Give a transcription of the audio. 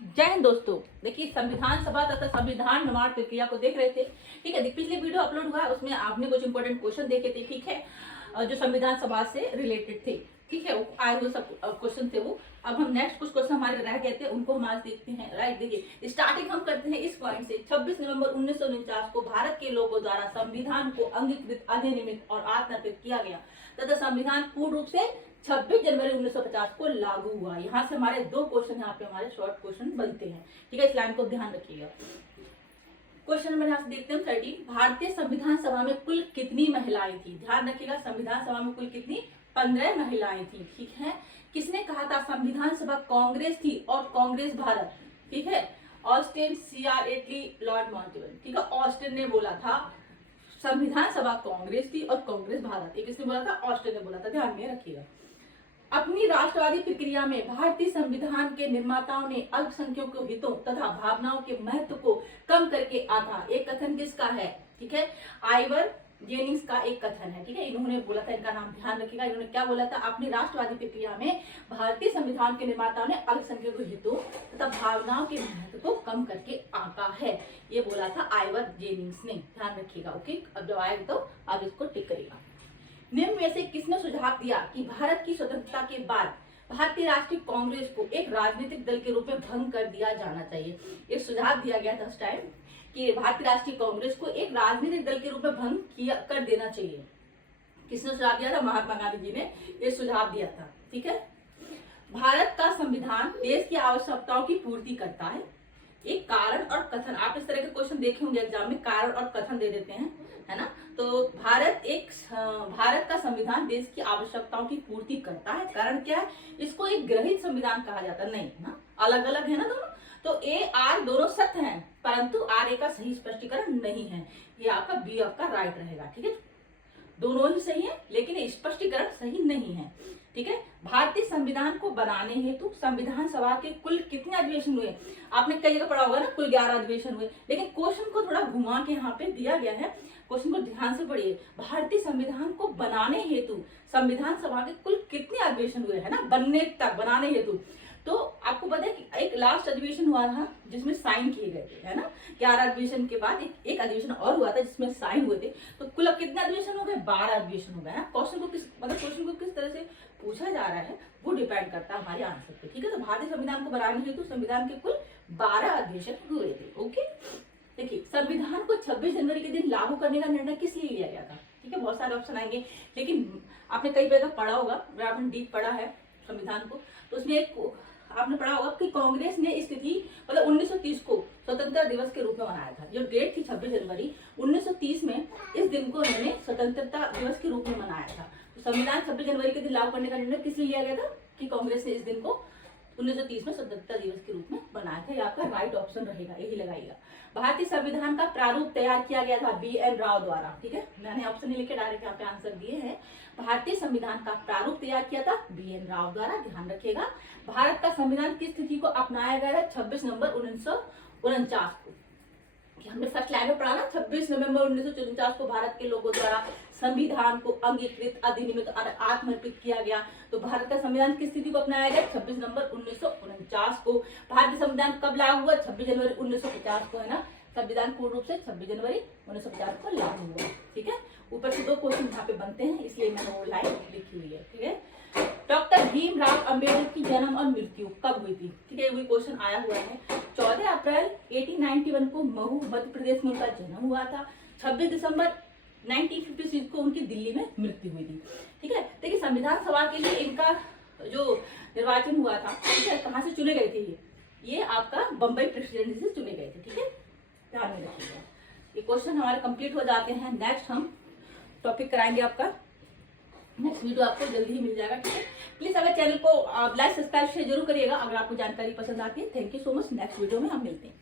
जय हिंद दोस्तों। देखिए, संविधान सभा तथा संविधान निर्माण प्रक्रिया को देख रहे थे। ठीक है, पिछले वीडियो अपलोड हुआ है, उसमें आपने कुछ इंपॉर्टेंट क्वेश्चन देखे थे। ठीक है, जो संविधान सभा से रिलेटेड थे। ठीक है, आए हुए सब क्वेश्चन थे वो। अब हम नेक्स्ट कुछ क्वेश्चन हमारे रह गए थे, उनको हम आज देखते हैं। राइट, देखिए स्टार्टिंग हम करते हैं इस पॉइंट से। 26 नवंबर 1949 को भारत के लोगों द्वारा संविधान को अंगीकृत, अधिनियमित और आत्मनिर्भर किया गया तथा संविधान पूर्ण रूप से 26 जनवरी 1950 को लागू हुआ। यहाँ से हमारे दो क्वेश्चन यहाँ पे हमारे शॉर्ट क्वेश्चन बनते हैं। ठीक है, इस लाइन को ध्यान रखिएगा। क्वेश्चन नंबर यहाँ से देखते हैं 13। भारतीय संविधान सभा में कुल कितनी महिलाएं थी? ध्यान रखिएगा, संविधान सभा में कुल कितनी? 15 महिलाएं थी। ठीक है, किसने कहा था संविधान सभा कांग्रेस थी और कांग्रेस भारत? ठीक है, ऑस्टिन, सीआर एटली, लॉर्ड माउंटबेटन। ठीक है, ऑस्टिन ने बोला था संविधान सभा कांग्रेस थी और कांग्रेस भारत। एक किसने बोला था? ऑस्टिन ने बोला था, ध्यान में रखिएगा। अपनी राष्ट्रवादी प्रक्रिया में भारतीय संविधान के निर्माताओं ने अल्पसंख्यकों के हितों तथा भावनाओं के महत्व को कम करके आधा। एक कथन किसका है? ठीक है, आइवर जेनिंग्स का एक कथन है। ठीक है, इन्होंने बोला था, इनका नाम ध्यान रखिएगा। इन्होंने क्या बोला था? अपनी राष्ट्रवादी प्रक्रिया में भारतीय संविधान के निर्माताओं ने अल्पसंख्यकों के हितों तथा भावनाओं के महत्व को कम करके आंका है। ये बोला था आइवर जेनिंग्स ने, ध्यान रखिएगा। ओके, अब जब आएगा तो आप इसको टिक करिएगा। निम्न में से किसने सुझाव दिया कि भारत की स्वतंत्रता के बाद भारतीय राष्ट्रीय कांग्रेस को एक राजनीतिक दल के रूप में भंग कर दिया जाना चाहिए? एक सुझाव दिया गया था उस टाइम कि भारतीय राष्ट्रीय कांग्रेस को एक राजनीतिक दल के रूप में भंग कर देना चाहिए। किसने सुझाव दिया था? महात्मा गांधी जी ने ये सुझाव दिया था। ठीक है, भारत का संविधान देश की आवश्यकताओं की पूर्ति करता है। एक कारण और कथन, आप इस तरह के क्वेश्चन देखे होंगे एग्जाम में, कारण और कथन दे देते हैं, है ना। तो भारत का संविधान देश की आवश्यकताओं की पूर्ति करता है। कारण क्या है? इसको एक ग्रहित संविधान कहा जाता है। नहीं ना, अलग अलग है ना दोनों। तो ए आर दोनों सत्य हैं, परंतु आर ए का सही स्पष्टीकरण नहीं है। ये आपका बी आपका राइट रहेगा। ठीक है, दोनों ही सही है लेकिन स्पष्टीकरण सही नहीं है। ठीक है, भारतीय संविधान को बनाने हेतु संविधान सभा के कुल कितने अधिवेशन हुए? आपने कई जगह पढ़ा होगा ना, कुल 11 अधिवेशन हुए। लेकिन क्वेश्चन को थोड़ा घुमा के यहाँ पे दिया गया है, क्वेश्चन को ध्यान से पढ़िए। भारतीय संविधान को बनाने हेतु संविधान सभा के कुल कितने अधिवेशन हुए, है ना, बनने तक, बनाने हेतु। तो आपको पता है कि एक लास्ट अधिवेशन हुआ था जिसमें साइन किए गए थे, है ना। 11 अधिवेशन के बाद एक अधिवेशन और हुआ था जिसमें साइन हुए थे। तो कुल अब कितने अधिवेशन हो गए? 12 अधिवेशन हो गए ना। क्वेश्चन को किस तरह से पूछा जा रहा है वो डिपेंड करता है हमारे आंसर पे। ठीक है, तो भारतीय संविधान को बनाने हेतु संविधान के कुल 12 अधिवेशन हुए थे। ओके, देखिए संविधान को 26 जनवरी के दिन लागू करने का निर्णय किस लिए लिया गया था? ठीक है, बहुत सारे ऑप्शन आएंगे, लेकिन आपने कई जगह पढ़ा होगा, अगर आपने डीप पढ़ा है संविधान को, तो उसमें एक आपने पढ़ा होगा कि कांग्रेस ने इस तिथि मतलब 1930 को स्वतंत्रता दिवस के रूप में मनाया था। जो डेट थी 26 जनवरी 1930 में, इस दिन को उन्होंने स्वतंत्रता दिवस के रूप में मनाया था। तो संविधान 26 जनवरी के दिन लागू करने का निर्णय किस लिए लिया गया था? कि कांग्रेस ने इस दिन को 1930 में स्वतंत्रता दिवस के रूप में बनाया था। ये आपका राइट ऑप्शन रहेगा, यही लगाइएगा। भारतीय संविधान का प्रारूप तैयार किया गया था बी.एन. राव द्वारा। ठीक है, मैंने ऑप्शन नहीं लिखे, डायरेक्ट यहाँ पे आंसर दिए हैं। भारतीय संविधान का प्रारूप तैयार किया था बी.एन. राव द्वारा, ध्यान रखिएगा। भारत का संविधान किस तिथि को अपनाया गया था? 26 नवंबर 1949 को। हमने फर्स्ट लाइन में पढ़ा ना, 26 नवंबर 1949 को भारत के लोगों द्वारा संविधान को अंगीकृत, अधिनियमित और आत्मनिर्भर किया गया। तो भारत का संविधान किस तिथि को अपनाया गया? 26 नवंबर 1949 को। भारतीय संविधान कब लागू हुआ? 26 जनवरी 1950 को, है ना। संविधान पूर्ण रूप से 26 जनवरी 1950 को लागू हुआ। ठीक है, ऊपर से दो क्वेश्चन यहाँ पे बनते हैं, इसलिए मैंने वो लाइन लिखी हुई है। ठीक है, डॉक्टर भीमराव अंबेडकर की जन्म और मृत्यु कब हुई थी? ठीक है, वही क्वेश्चन आया हुआ है। 14 अप्रैल 1891 को महू मध्य प्रदेश में उनका जन्म हुआ था। 26 दिसंबर 1956 को उनकी दिल्ली में मृत्यु हुई थी। ठीक है, देखिए संविधान सभा के लिए इनका जो निर्वाचन हुआ था, ठीक है, कहाँ से चुने गए थे? ये आपका बम्बई प्रेसिडेंसी से चुने गए थे। ठीक है, ध्यान में रखिएगा। ये क्वेश्चन हमारे कंप्लीट हो जाते हैं। नेक्स्ट हम टॉपिक कराएंगे आपका, नेक्स्ट वीडियो आपको जल्दी ही मिल जाएगा। ठीक है, प्लीज अगर चैनल को लाइक, सब्सक्राइब, शेयर जरूर करिएगा अगर आपको जानकारी पसंद आती है। Thank you so much. Next video में हम मिलते हैं।